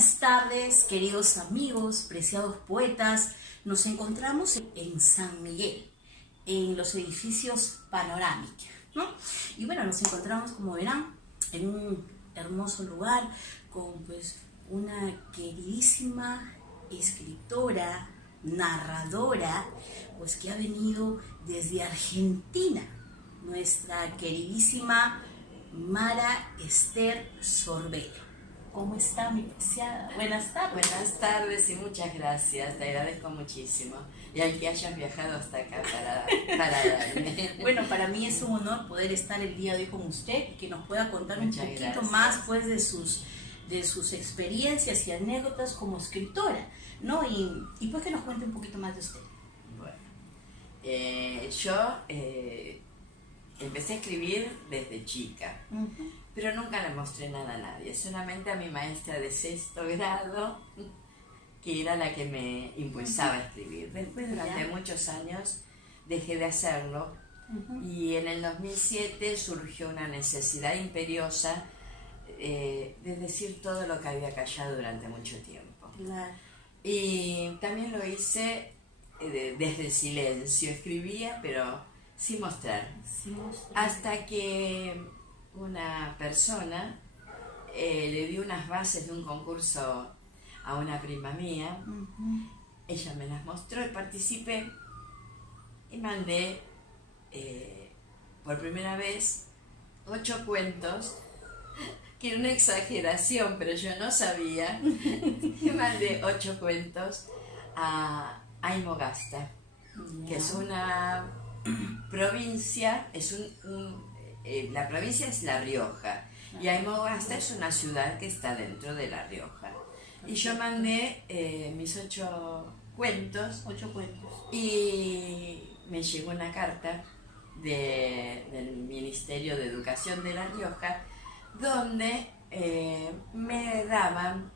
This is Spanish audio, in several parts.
Buenas tardes, queridos amigos, preciados poetas. Nos encontramos en San Miguel, en los edificios Panorámica, ¿no? Y bueno, nos encontramos, como verán, en un hermoso lugar con una queridísima escritora, narradora, que ha venido desde Argentina, nuestra queridísima Mara Esther Sorbello. ¿Cómo está, mi preciada? Buenas tardes. Buenas tardes y muchas gracias, te agradezco muchísimo. Y al que hayas viajado hasta acá para darme. Bueno, para mí es un honor poder estar el día de hoy con usted y que nos pueda contar Muchas un poquito gracias. más de sus experiencias y anécdotas como escritora, ¿no? Y pues que nos cuente un poquito más de usted. Bueno, yo empecé a escribir desde chica, pero nunca le mostré nada a nadie, solamente a mi maestra de 6º grado, que era la que me impulsaba a escribir. Después, durante muchos años, dejé de hacerlo y en el 2007 surgió una necesidad imperiosa de decir todo lo que había callado durante mucho tiempo. Claro. Y también lo hice desde el silencio, escribía, pero sin mostrar. Hasta que una persona le dio unas bases de un concurso a una prima mía. Ella me las mostró y participé y mandé por primera vez 8 cuentos, que era una exageración, pero yo no sabía. Y mandé 8 cuentos a Aymogasta, que es una provincia, la provincia es La Rioja, y Aymogasta es una ciudad que está dentro de La Rioja. Y yo mandé mis 8 cuentos, y me llegó una carta del Ministerio de Educación de La Rioja, donde me daban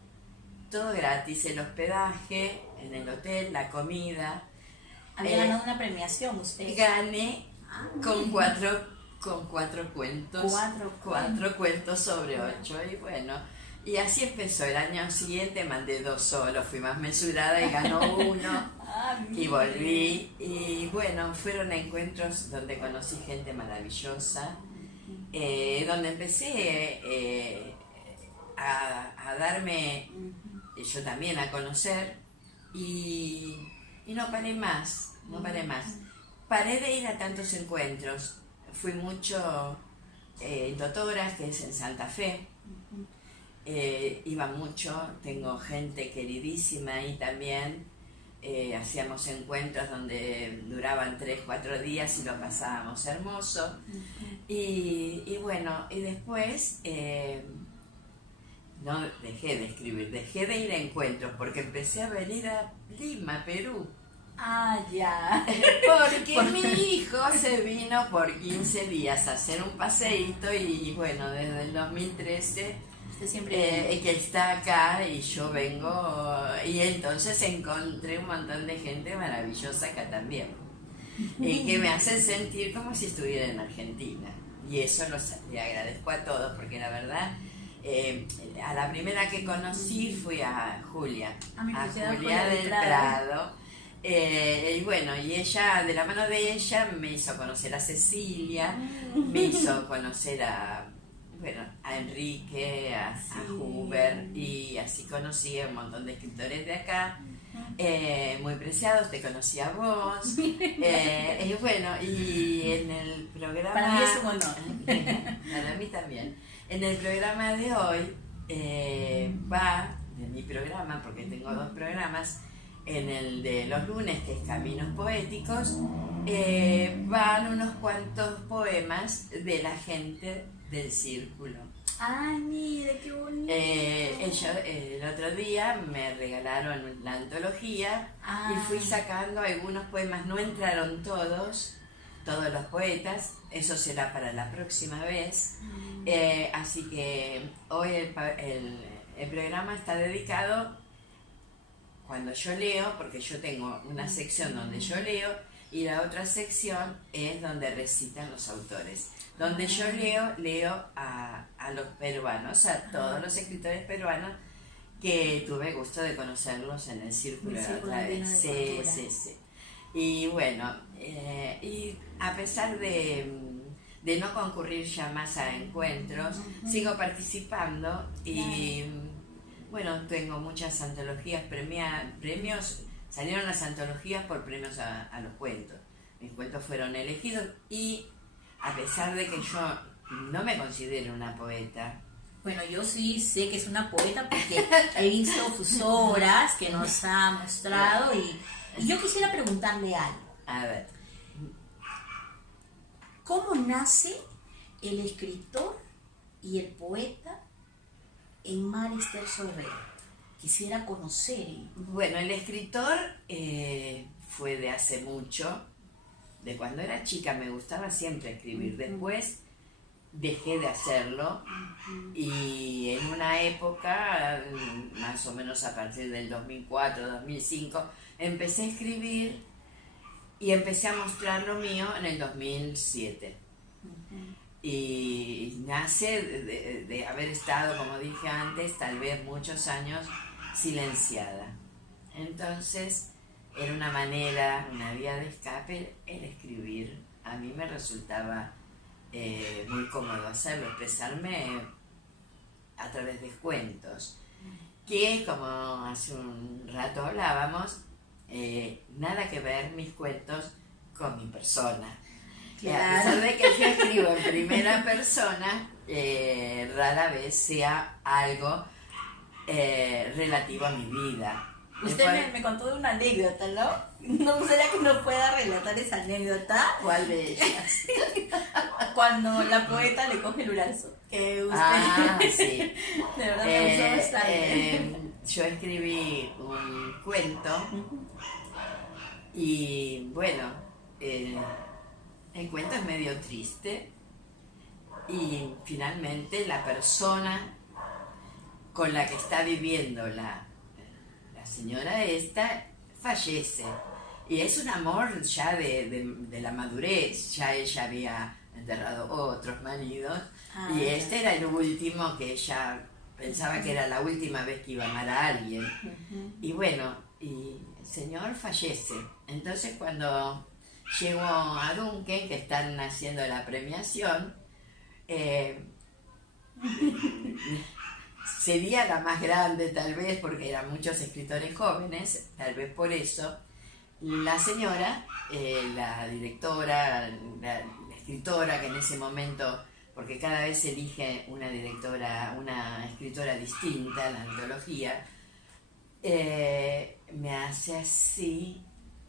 todo gratis, el hospedaje en el hotel, la comida. ¿Había ganado una premiación usted? Gané con 4 cuentos. 4 cuentos sobre 8. Y bueno, y así empezó. El año siguiente mandé 2 solo, fui más mesurada y ganó 1. Y volví. Y bueno, fueron encuentros donde conocí gente maravillosa, donde empecé a darme, yo también a conocer, y no paré más, Paré de ir a tantos encuentros. Fui mucho en Totoras, que es en Santa Fe. Iba mucho, tengo gente queridísima ahí también. Hacíamos encuentros donde duraban 3-4 días y lo pasábamos hermoso. Y bueno, y después no dejé de escribir, dejé de ir a encuentros porque empecé a venir a Lima, Perú. Ya. Porque mi hijo se vino por 15 días a hacer un paseíto y bueno, desde el 2013 usted siempre que está acá y yo vengo, y entonces encontré un montón de gente maravillosa acá también, y que me hacen sentir como si estuviera en Argentina, y eso le agradezco a todos, porque la verdad a la primera que conocí fui a Julia, Julia del Prado. Y bueno, y ella, de la mano de ella, me hizo conocer a Cecilia, me hizo conocer a Enrique, a Huber, y así conocí a un montón de escritores de acá, muy preciados. Te conocí a vos, y bueno, y en el programa... Para mí es un honor. Para mí también. En el programa de hoy, de mi programa, porque tengo 2 programas, en el de los lunes, que es Caminos Poéticos, van unos cuantos poemas de la gente del círculo. ¡Ay, mire, qué bonito! Ellos el otro día me regalaron la antología y fui sacando algunos poemas. No entraron todos los poetas, eso será para la próxima vez. Así que hoy el programa está dedicado cuando yo leo, porque yo tengo una sección donde yo leo y la otra sección es donde recitan los autores. Donde yo leo a los peruanos, a todos los escritores peruanos que tuve gusto de conocerlos en el Círculo de la Otra. Sí. Y bueno, y a pesar de no concurrir ya más a encuentros, sigo participando y bueno, tengo muchas antologías premios, salieron las antologías por premios a los cuentos. Mis cuentos fueron elegidos y a pesar de que yo no me considero una poeta. Bueno, yo sí sé que es una poeta porque he visto sus obras que nos ha mostrado y yo quisiera preguntarle algo. A ver. ¿Cómo nace el escritor y el poeta Enmar Ester Sorrell? Quisiera conocer. Bueno, el escritor fue de hace mucho. De cuando era chica me gustaba siempre escribir. Después dejé de hacerlo y en una época, más o menos a partir del 2004, 2005, empecé a escribir y empecé a mostrar lo mío en el 2007. Y nace de haber estado, como dije antes, tal vez muchos años silenciada. Entonces era una manera, una vía de escape el escribir. A mí me resultaba muy cómodo hacerlo, expresarme a través de cuentos, que como hace un rato hablábamos, nada que ver mis cuentos con mi persona. Claro. A pesar de que yo escribo en primera persona, rara vez sea algo relativo a mi vida. Usted me contó de una anécdota, ¿no? ¿No será que no pueda relatar esa anécdota? ¿Cuál de ellas? Cuando la poeta le coge el brazo. Que usted... Sí. De verdad me gustó bastante. Yo escribí un cuento y bueno, el cuento es medio triste y finalmente la persona con la que está viviendo la señora esta fallece y es un amor ya de la madurez. Ya ella había enterrado otros maridos y este era el último, que ella pensaba que era la última vez que iba a amar a alguien. Y bueno, y el señor fallece. Entonces cuando llego a Duncan, que están haciendo la premiación, sería la más grande tal vez porque eran muchos escritores jóvenes, tal vez por eso. La señora, la directora, la escritora que en ese momento, porque cada vez se elige una directora, una escritora distinta en la antología, me hace así,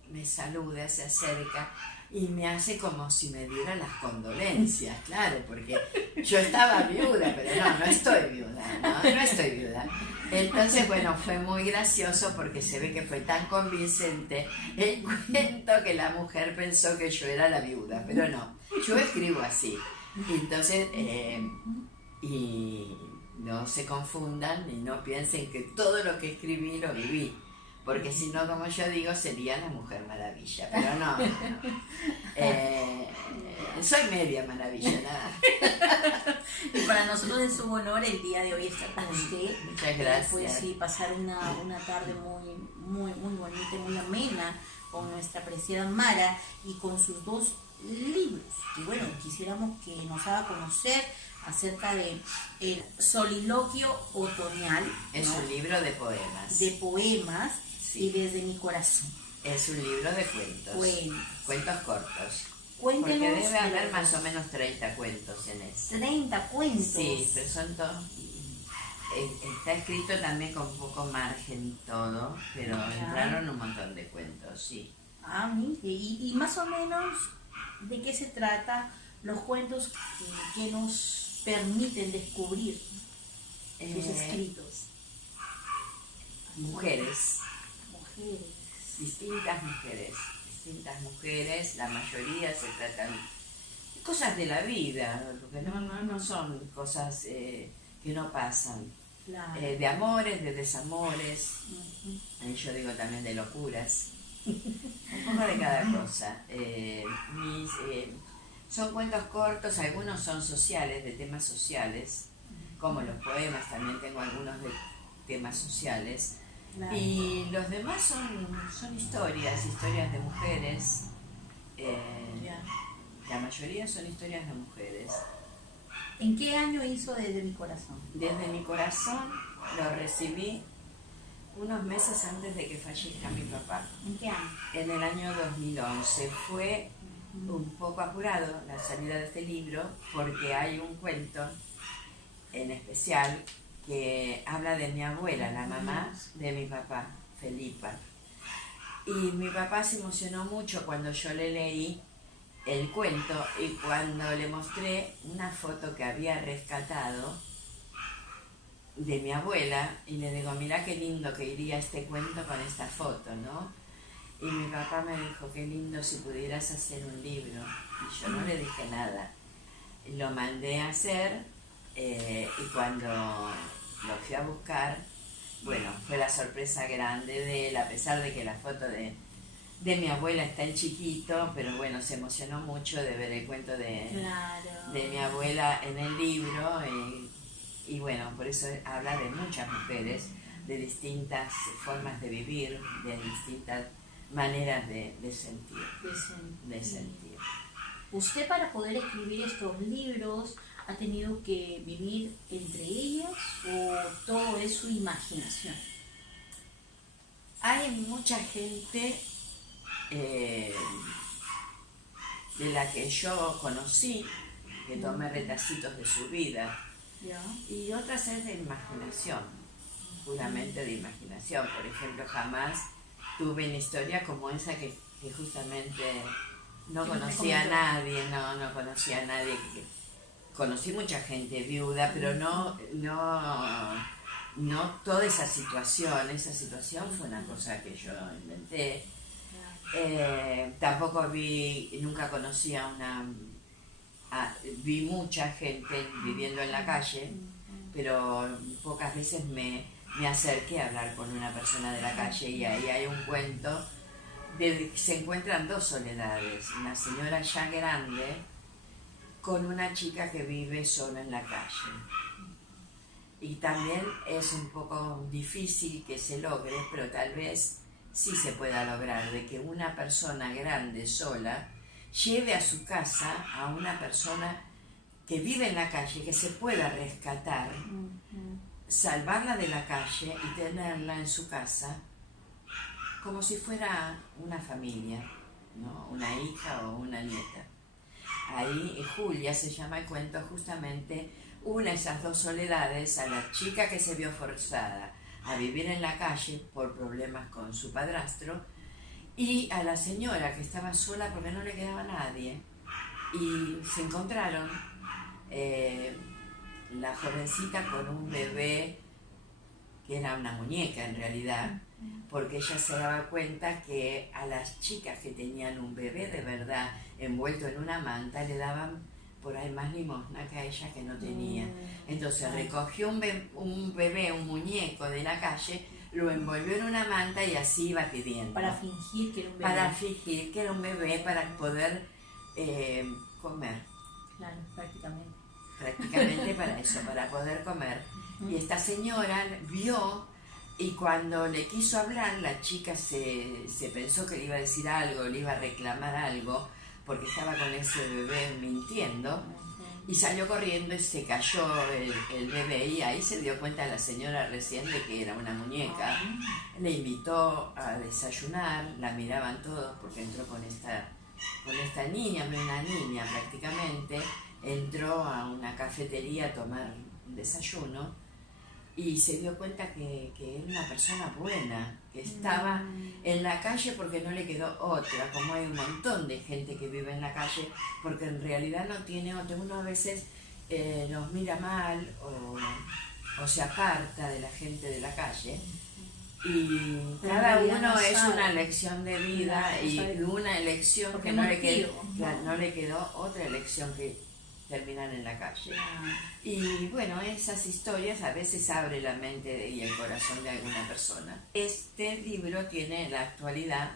me saluda, se acerca y me hace como si me diera las condolencias, claro, porque yo estaba viuda, pero no estoy viuda, no estoy viuda. Entonces, bueno, fue muy gracioso porque se ve que fue tan convincente el cuento que la mujer pensó que yo era la viuda, pero no, yo escribo así. Entonces, y no se confundan y no piensen que todo lo que escribí lo viví, porque si no, como yo digo, sería la Mujer Maravilla, pero no. Soy media maravilla, nada. Y para nosotros es un honor el día de hoy estar con usted. Muchas gracias. Pues sí, pasar una tarde muy bonita, muy amena con nuestra apreciada Mara y con sus dos libros. Y bueno, quisiéramos que nos haga conocer acerca de el Soliloquio Otoñal. Es un libro de poemas. De poemas, sí. Y desde mi corazón. Es un libro de cuentos. Cuentos cortos. Cuéntenos. Porque debe haber más o menos 30 cuentos en este. 30 cuentos. Sí, pero son todos. Está escrito también con poco margen y todo, pero entraron un montón de cuentos, sí. Ah, mire, y más o menos, ¿de qué se trata los cuentos que nos permiten descubrir sus escritos? Mujeres. Mujeres. Distintas mujeres, la mayoría se tratan de cosas de la vida, porque no son cosas que no pasan. Claro. De amores, de desamores, yo digo también de locuras, un poco de cada cosa. Son cuentos cortos, algunos son sociales, de temas sociales, como los poemas, también tengo algunos temas sociales. Claro. Y los demás son historias de mujeres. La mayoría son historias de mujeres. ¿En qué año hizo Desde mi corazón? Desde mi corazón lo recibí unos meses antes de que fallezca mi papá. ¿En qué año? En el año 2011. Fue un poco apurado la salida de este libro porque hay un cuento en especial que habla de mi abuela, la mamá de mi papá, Felipa. Y mi papá se emocionó mucho cuando yo le leí el cuento y cuando le mostré una foto que había rescatado de mi abuela y le digo, mira qué lindo que iría este cuento con esta foto, ¿no? Y mi papá me dijo, qué lindo si pudieras hacer un libro. Y yo no le dije nada. Lo mandé a hacer y cuando lo fui a buscar, bueno, fue la sorpresa grande de él, a pesar de que la foto de mi abuela está en chiquito, pero bueno, se emocionó mucho de ver el cuento de mi abuela en el libro y bueno, por eso habla de muchas mujeres, de distintas formas de vivir, de distintas maneras de sentir. ¿Usted para poder escribir estos libros ha tenido que vivir entre ellas o todo es su imaginación? Hay mucha gente de la que yo conocí, que tomé retacitos de su vida, y otras es de imaginación, puramente de imaginación. Por ejemplo, jamás tuve una historia como esa que justamente no conocía a nadie, no conocía a nadie. Conocí mucha gente viuda, pero no toda esa situación fue una cosa que yo inventé. Tampoco nunca conocí vi mucha gente viviendo en la calle, pero pocas veces me acerqué a hablar con una persona de la calle y ahí hay un cuento de que se encuentran dos soledades, una señora ya grande con una chica que vive sola en la calle. Y también es un poco difícil que se logre, pero tal vez sí se pueda lograr, de que una persona grande sola lleve a su casa a una persona que vive en la calle, que se pueda rescatar, salvarla de la calle y tenerla en su casa como si fuera una familia, ¿no? Una hija o una nieta. Ahí Julia se llama el cuento, justamente une esas dos soledades, a la chica que se vio forzada a vivir en la calle por problemas con su padrastro y a la señora que estaba sola porque no le quedaba nadie. Y se encontraron la jovencita con un bebé que era una muñeca en realidad, porque ella se daba cuenta que a las chicas que tenían un bebé de verdad envuelto en una manta le daban por ahí más limosna que a ella que no tenía. Entonces recogió un bebé, un muñeco de la calle, lo envolvió en una manta y así iba pidiendo. Para fingir que era un bebé. Para fingir que era un bebé para poder comer. Claro, prácticamente. Prácticamente para eso, para poder comer. Y esta señora vio y cuando le quiso hablar, la chica se pensó que le iba a decir algo, le iba a reclamar algo, porque estaba con ese bebé mintiendo, y salió corriendo y se cayó el bebé, y ahí se dio cuenta la señora recién de que era una muñeca. Le invitó a desayunar, la miraban todos porque entró con esta niña, una niña prácticamente, entró a una cafetería a tomar un desayuno y se dio cuenta que era una persona buena, que estaba en la calle porque no le quedó otra, como hay un montón de gente que vive en la calle porque en realidad no tiene otra. Uno a veces nos mira mal o se aparta de la gente de la calle y cada uno es una lección de vida y una elección que no le quedó otra elección que terminar en la calle. Y bueno, esas historias a veces abren la mente y el corazón de alguna persona. Este libro tiene la actualidad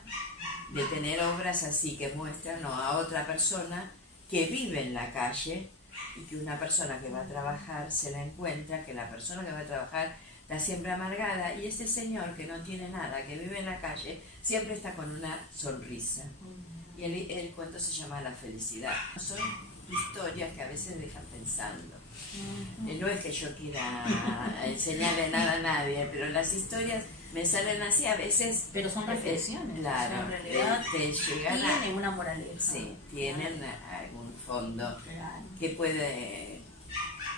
de tener obras así que muestran a otra persona que vive en la calle y que una persona que va a trabajar se la encuentra, que la persona que va a trabajar está siempre amargada, y este señor que no tiene nada, que vive en la calle, siempre está con una sonrisa. Y el cuento se llama La felicidad. Son historias que a veces dejan pensando. No es que yo quiera enseñarle nada a nadie, pero las historias me salen así a veces. Pero son reflexiones. Claro, en realidad te llegan tienen una moraleja. Sí, tienen algún fondo que puede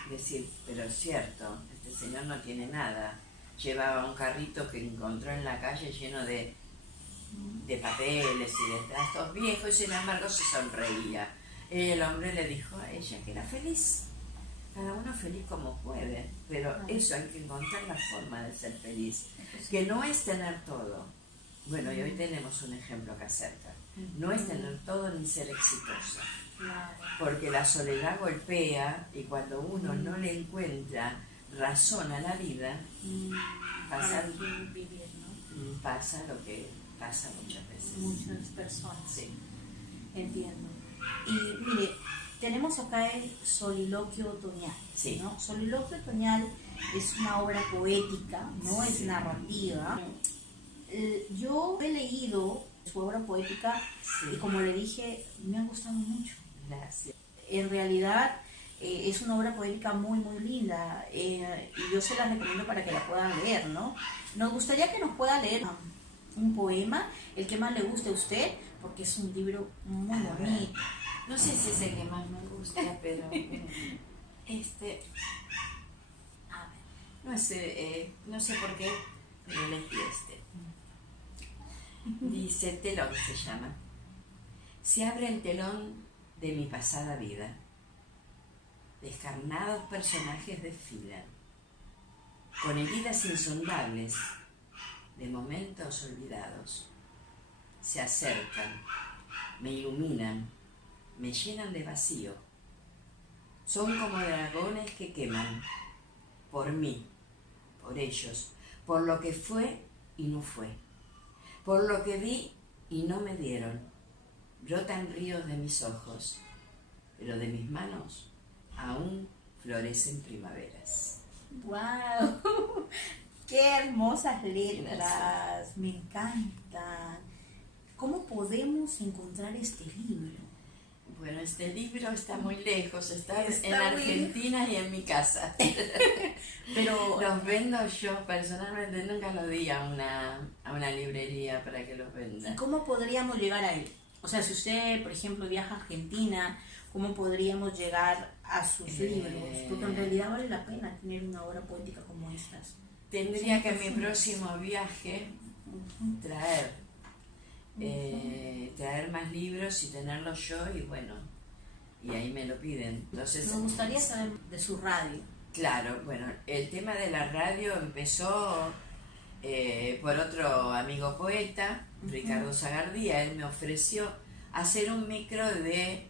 decir, pero es cierto, este señor no tiene nada. Llevaba un carrito que encontró en la calle lleno de papeles y de trastos viejos, y sin embargo se sonreía. El hombre le dijo a ella que era feliz. Cada uno feliz como puede, pero eso hay que encontrar la forma de ser feliz, que no es tener todo. Bueno, y hoy tenemos un ejemplo acá cerca. No es tener todo ni ser exitosa, porque la soledad golpea, y cuando uno no le encuentra razón a la vida, pasa lo que pasa muchas veces. Muchas personas. Sí. Entiendo. Y mire, tenemos acá el soliloquio otoñal. Sí. ¿No? Soliloquio otoñal es una obra poética, ¿no? Es narrativa. Yo he leído su obra poética y, como le dije, me ha gustado mucho. Gracias. En realidad es una obra poética muy, muy linda, y yo se la recomiendo para que la puedan leer, ¿no? Nos gustaría que nos pueda leer un poema, el que más le guste a usted, porque es un libro muy bonito. No sé si es el que más me gusta, pero no sé por qué, pero elegí este. Dice, telón se llama. Se abre el telón de mi pasada vida. Descarnados personajes desfilan, con heridas insondables, de momentos olvidados. Se acercan, me iluminan, me llenan de vacío. Son como dragones que queman, por mí, por ellos, por lo que fue y no fue, por lo que di y no me dieron. Brotan ríos de mis ojos, pero de mis manos aún florecen primaveras. ¡Wow! ¡Qué hermosas letras! Gracias. Me encantan. ¿Cómo podemos encontrar este libro? Bueno, este libro está muy lejos, está Está en Argentina y en mi casa. Pero los vendo yo, personalmente nunca los di a una librería para que los vendan. ¿cómo podríamos llegar a él? O sea, si usted, por ejemplo, viaja a Argentina, ¿cómo podríamos llegar a sus libros? Porque en realidad vale la pena tener una obra poética como estas. Tendría que en mi próximo viaje traer más libros y tenerlos yo, y bueno, y ahí me lo piden. Entonces, me gustaría saber de su radio. Claro, bueno, el tema de la radio empezó por otro amigo poeta, Ricardo Zagardía. Él me ofreció hacer un micro de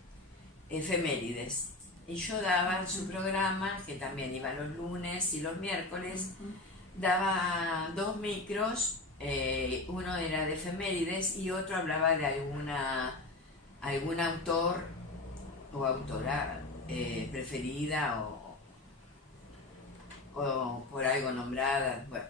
efemérides, y yo daba su programa, que también iba los lunes y los miércoles. Daba 2 micros, uno era de efemérides y otro hablaba de algún autor o autora preferida o por algo nombrada. Bueno,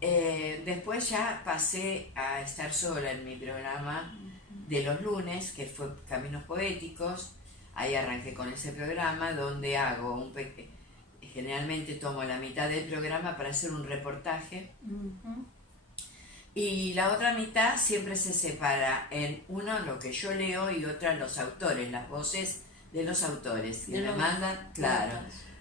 después ya pasé a estar sola en mi programa de los lunes, que fue Caminos Poéticos. Ahí arranqué con ese programa, donde hago generalmente tomo la mitad del programa para hacer un reportaje, y la otra mitad siempre se separa en uno lo que yo leo y otra los autores, las voces de los autores, que me mandan,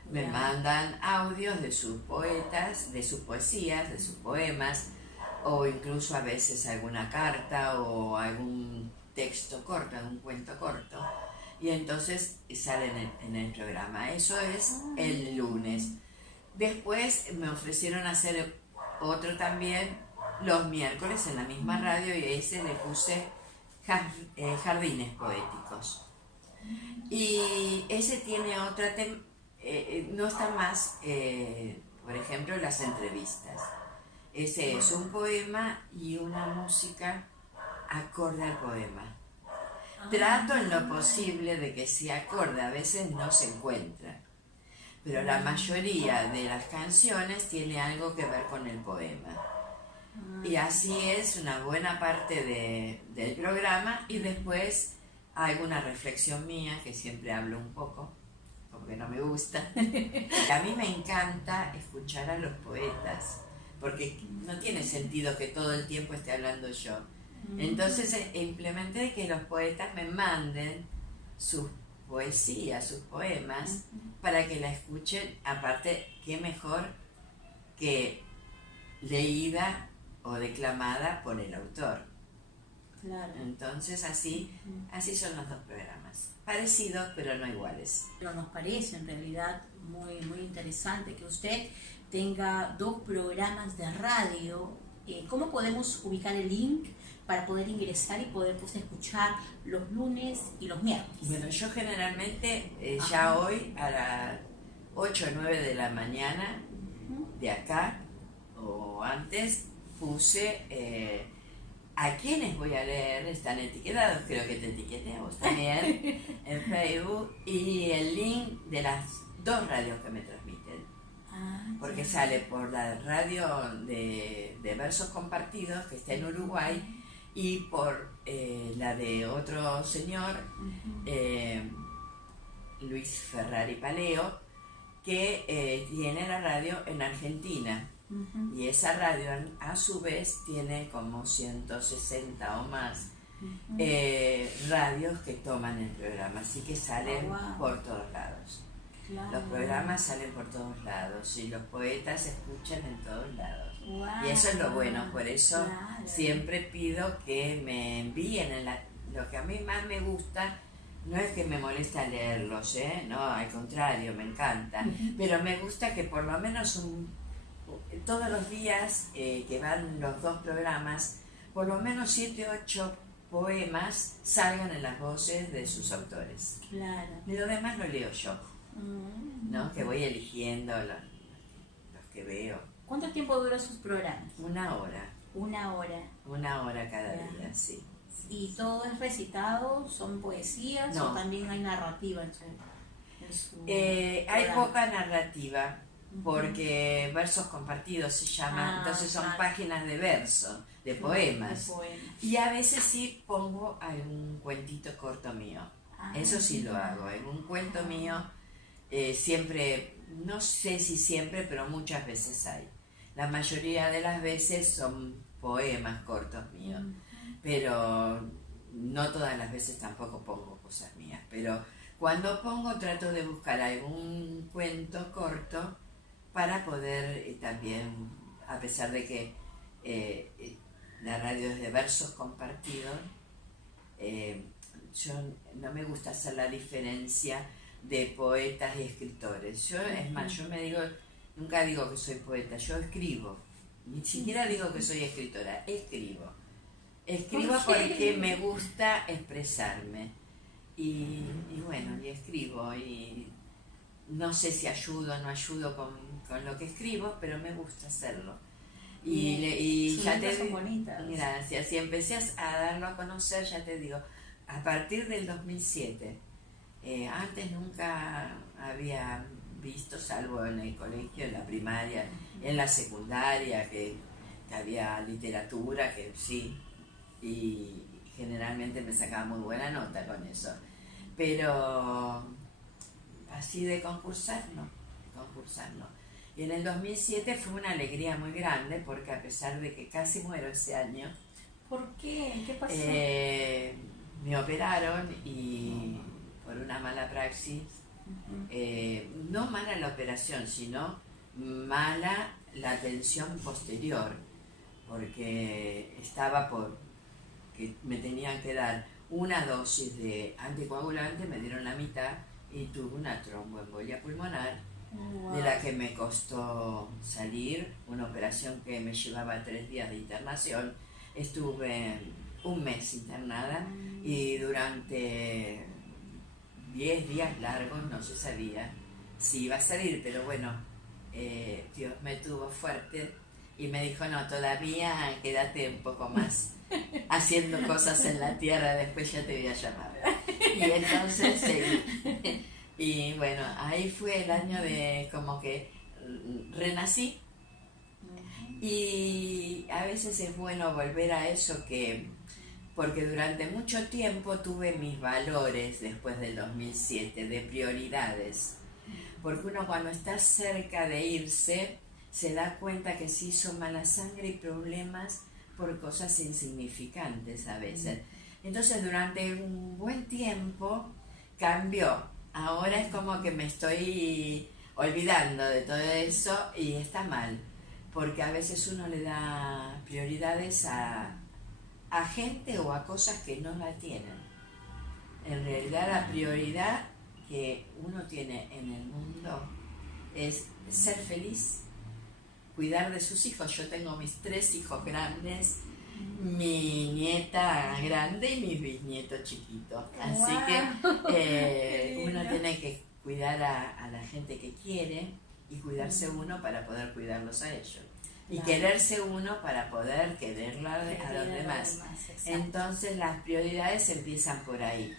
me mandan audios de sus poetas, de sus poesías, de sus poemas, o incluso a veces alguna carta o algún texto corto, algún cuento corto. Y entonces sale en el programa. Eso es el lunes. Después me ofrecieron hacer otro también los miércoles en la misma radio, y ese le puse Jardines Poéticos. Y ese tiene otra no está más, por ejemplo, las entrevistas. Ese es un poema y una música acorde al poema. Trato en lo posible de que sea acorde, a veces no se encuentra, pero la mayoría de las canciones tiene algo que ver con el poema. Y así es una buena parte del programa, y después hay una reflexión mía, que siempre hablo un poco, porque no me gusta. A mí me encanta escuchar a los poetas, porque no tiene sentido que todo el tiempo esté hablando yo. Entonces implementé que los poetas me manden sus poesías, sus poemas, para que la escuchen. Aparte, qué mejor que leída o declamada por el autor. Claro. Entonces así son los dos programas, parecidos pero no iguales. Pero nos parece en realidad muy, muy interesante que usted tenga dos programas de radio. ¿Cómo podemos ubicar el link para poder ingresar y poder escuchar los lunes y los miércoles? Bueno, yo generalmente ya hoy a las 8 o 9 de la mañana de acá, o antes, puse a quienes voy a leer, están etiquetados, creo que te etiqueté a vos también, en Facebook, y el link de las dos radios que me transmiten. Porque sale por la radio de Versos Compartidos, que está en Uruguay, y por la de otro señor, Luis Ferrari Paleo, que tiene la radio en Argentina. Y esa radio a su vez tiene como 160 o más radios que toman el programa, así que salen por todos lados. Claro. Los programas salen por todos lados y los poetas se escuchan en todos lados. Y eso es lo bueno, por eso siempre pido que me envíen lo que a mí más me gusta. No es que me molesta leerlos, no, al contrario, me encanta, pero me gusta que por lo menos todos los días que van los dos programas, por lo menos 7 o 8 poemas salgan en las voces de sus autores. Claro. Y lo demás lo leo yo, ¿no? Que voy eligiendo los que veo. ¿Cuánto tiempo duran sus programas? 1 hora. 1 hora. 1 hora cada día, sí. ¿Y todo es recitado? ¿Son poesías? No. ¿O también hay narrativa en su hay poca narrativa, porque Versos Compartidos se llama, entonces son páginas de verso, de poemas. Y a veces sí pongo algún cuentito corto mío. Eso sí lo hago, en un cuento mío siempre, no sé si siempre, pero muchas veces hay. La mayoría de las veces son poemas cortos míos, pero no todas las veces tampoco pongo cosas mías. Pero cuando pongo trato de buscar algún cuento corto para poder también, a pesar de que la radio es de Versos Compartidos, yo no me gusta hacer la diferencia de poetas y escritores. Yo, es más, nunca digo que soy poeta, yo escribo. Ni siquiera digo que soy escritora, escribo. Escribo porque me gusta expresarme. Y bueno, y escribo. Y no sé si ayudo o no ayudo con lo que escribo, pero me gusta hacerlo. Y ya te digo, gracias. Y empecé a darlo a conocer, ya te digo, a partir del 2007. Antes nunca había visto, salvo en el colegio, en la primaria, en la secundaria, que había literatura, que sí, y generalmente me sacaba muy buena nota con eso. Pero así de concursar, no. Y en el 2007 fue una alegría muy grande, porque a pesar de que casi muero ese año. ¿Por qué? ¿Qué pasó? Me operaron y por una mala praxis, no mala la operación, sino mala la atención posterior, porque estaba que me tenían que dar una dosis de anticoagulante, me dieron la mitad y tuve una tromboembolia pulmonar, de la que me costó salir, una operación que me llevaba 3 días de internación. Estuve 1 mes internada y durante 10 días largos no se sabía si iba a salir, pero bueno, Dios me tuvo fuerte y me dijo, no, todavía quédate un poco más haciendo cosas en la tierra, después ya te voy a llamar. Y entonces Y bueno, ahí fue el año de como que renací. Y a veces es bueno volver a eso, porque durante mucho tiempo tuve mis valores después del 2007 de prioridades. Porque uno cuando está cerca de irse se da cuenta que se hizo mala sangre y problemas por cosas insignificantes a veces. Entonces durante un buen tiempo cambió. Ahora es como que me estoy olvidando de todo eso y está mal, porque a veces uno le da prioridades a gente o a cosas que no la tienen. En realidad la prioridad que uno tiene en el mundo es ser feliz, cuidar de sus hijos. Yo tengo mis 3 hijos grandes, mi nieta grande y mis bisnietos chiquitos. Así que uno tiene que cuidar a la gente que quiere y cuidarse uno para poder cuidarlos a ellos. Y quererse uno para poder quererla a los demás. Entonces las prioridades empiezan por ahí,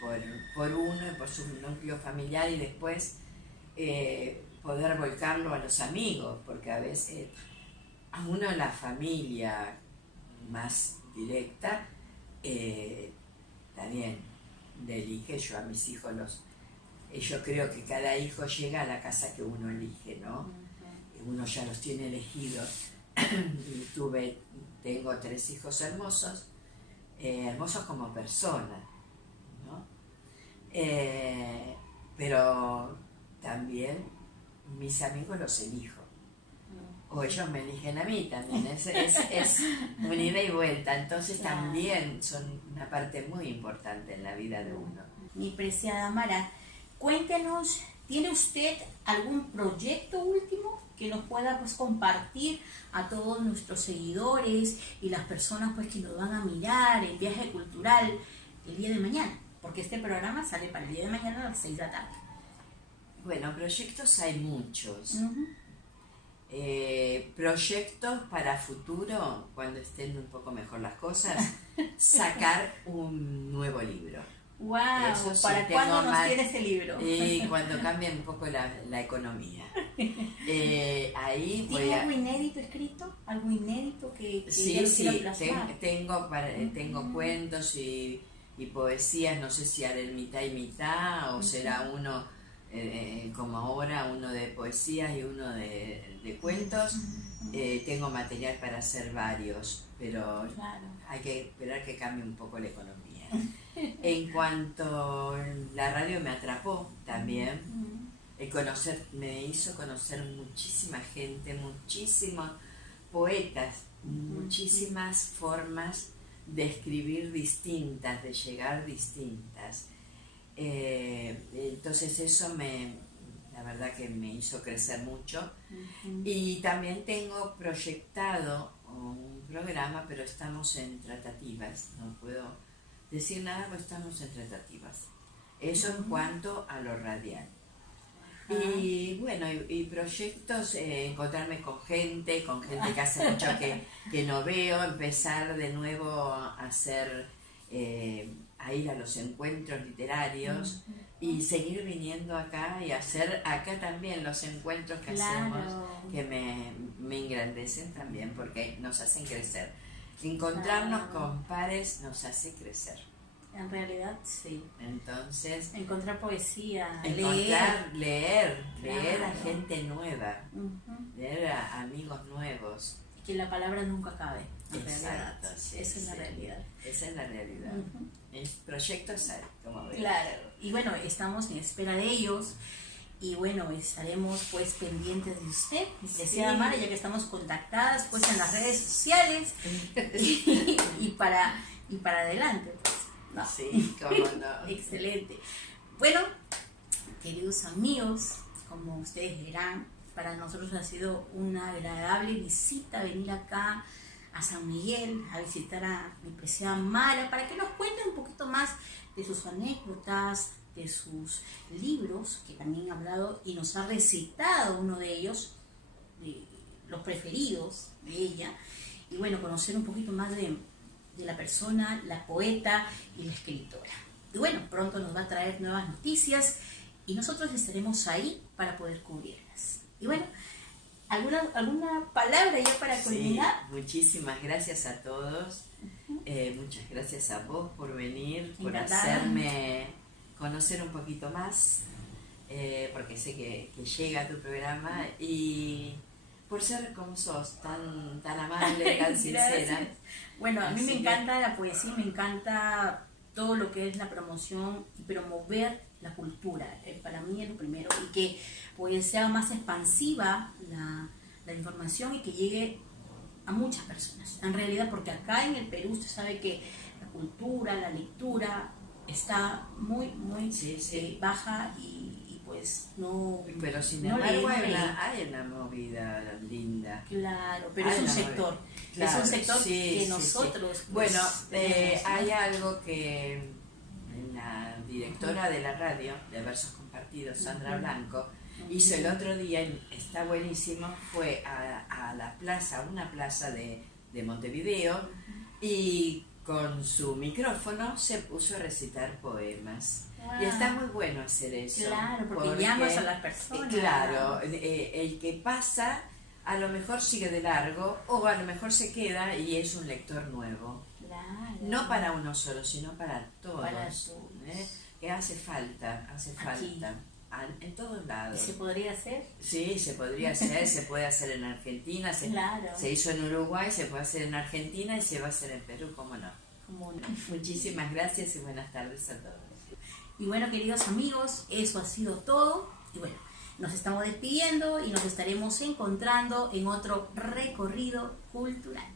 por uno y por su núcleo familiar, y después poder volcarlo a los amigos, porque a veces a uno la familia más directa también le elige. Yo a mis hijos yo creo que cada hijo llega a la casa que uno elige, ¿no? Uno ya los tiene elegidos. Tengo 3 hijos hermosos, hermosos como personas, ¿no? Pero también mis amigos los elijo, o ellos me eligen a mí también, es una ida y vuelta, entonces también son una parte muy importante en la vida de uno. Mi preciada Mara, cuéntenos, ¿tiene usted algún proyecto último que nos pueda pues compartir a todos nuestros seguidores y las personas pues que nos van a mirar el viaje cultural el día de mañana? Porque este programa sale para el día de mañana a las 6 de la tarde. Bueno, proyectos hay muchos. Proyectos para futuro, cuando estén un poco mejor las cosas, sacar un nuevo libro. ¡Wow! Sí, ¿para cuándo nos tiene ese libro? Cuando cambie un poco la economía. Ahí ¿Tiene algo inédito escrito? ¿Algo inédito que sí, tengo cuentos y poesías, no sé si haré mitad y mitad, o será uno como ahora, uno de poesías y uno de cuentos. Tengo material para hacer varios, pero hay que esperar que cambie un poco la economía. En cuanto la radio me atrapó también, me hizo conocer muchísima gente, muchísimos poetas, muchísimas formas de escribir distintas, de llegar distintas. Entonces eso la verdad que me hizo crecer mucho. Y también tengo proyectado un programa, pero estamos en tratativas, no puedo decir nada, pero estamos en tratativas. Eso en cuanto a lo radial. Y bueno, y proyectos, encontrarme con gente que hace mucho que no veo, empezar de nuevo a ir a los encuentros literarios y seguir viniendo acá y hacer acá también los encuentros que hacemos, que me engrandecen también porque nos hacen crecer. Encontrarnos con pares nos hace crecer. En realidad, sí. Entonces, encontrar poesía, leer a gente nueva, leer a amigos nuevos. Que la palabra nunca acabe. Exacto, sí, esa es la realidad. Esa es la realidad. El proyecto sale, como ven. Claro. Y bueno, estamos en espera de ellos. Y bueno, estaremos pues pendientes de usted, preciada Mara, ya que estamos contactadas pues en las redes sociales y para adelante pues. No. Sí, cómo no. Excelente. Bueno, queridos amigos, como ustedes verán, para nosotros ha sido una agradable visita venir acá a San Miguel a visitar a mi preciada Mara para que nos cuente un poquito más de sus anécdotas, de sus libros, que también ha hablado y nos ha recitado uno de ellos, de los preferidos de ella, y bueno, conocer un poquito más de la persona, la poeta y la escritora. Y bueno, pronto nos va a traer nuevas noticias y nosotros estaremos ahí para poder cubrirlas. Y bueno, ¿alguna palabra ya para culminar? Sí, muchísimas gracias a todos. Muchas gracias a vos por venir, por hacerme conocer un poquito más, porque sé que llega a tu programa, y por ser como sos, tan amable, tan sincera. Bueno, a mí me encanta la poesía, me encanta todo lo que es la promoción y promover la cultura. Para mí es lo primero, y que pues sea más expansiva la información y que llegue a muchas personas. En realidad, porque acá en el Perú usted sabe que la cultura, la lectura está muy baja y pues no... Pero sin embargo hay una movida linda. Claro, pero es un sector. Claro, es un sector que nosotros... Pues, bueno, hay algo que la directora de la radio, de Versos Compartidos, Sandra Blanco, hizo el otro día, está buenísimo, fue a la plaza, una plaza de Montevideo, y con su micrófono se puso a recitar poemas. Wow. Y está muy bueno hacer eso. Claro, porque llamas a las personas. Claro, el que pasa a lo mejor sigue de largo o a lo mejor se queda y es un lector nuevo. Claro. No para uno solo, sino para todos. Para todos. Que hace falta. Aquí. En todos lados. ¿Y se podría hacer? Sí, se podría hacer, se puede hacer en Argentina, se hizo en Uruguay, se puede hacer en Argentina y se va a hacer en Perú, ¿cómo no? Muchísimas gracias y buenas tardes a todos. Y bueno, queridos amigos, eso ha sido todo. Y bueno, nos estamos despidiendo y nos estaremos encontrando en otro recorrido cultural.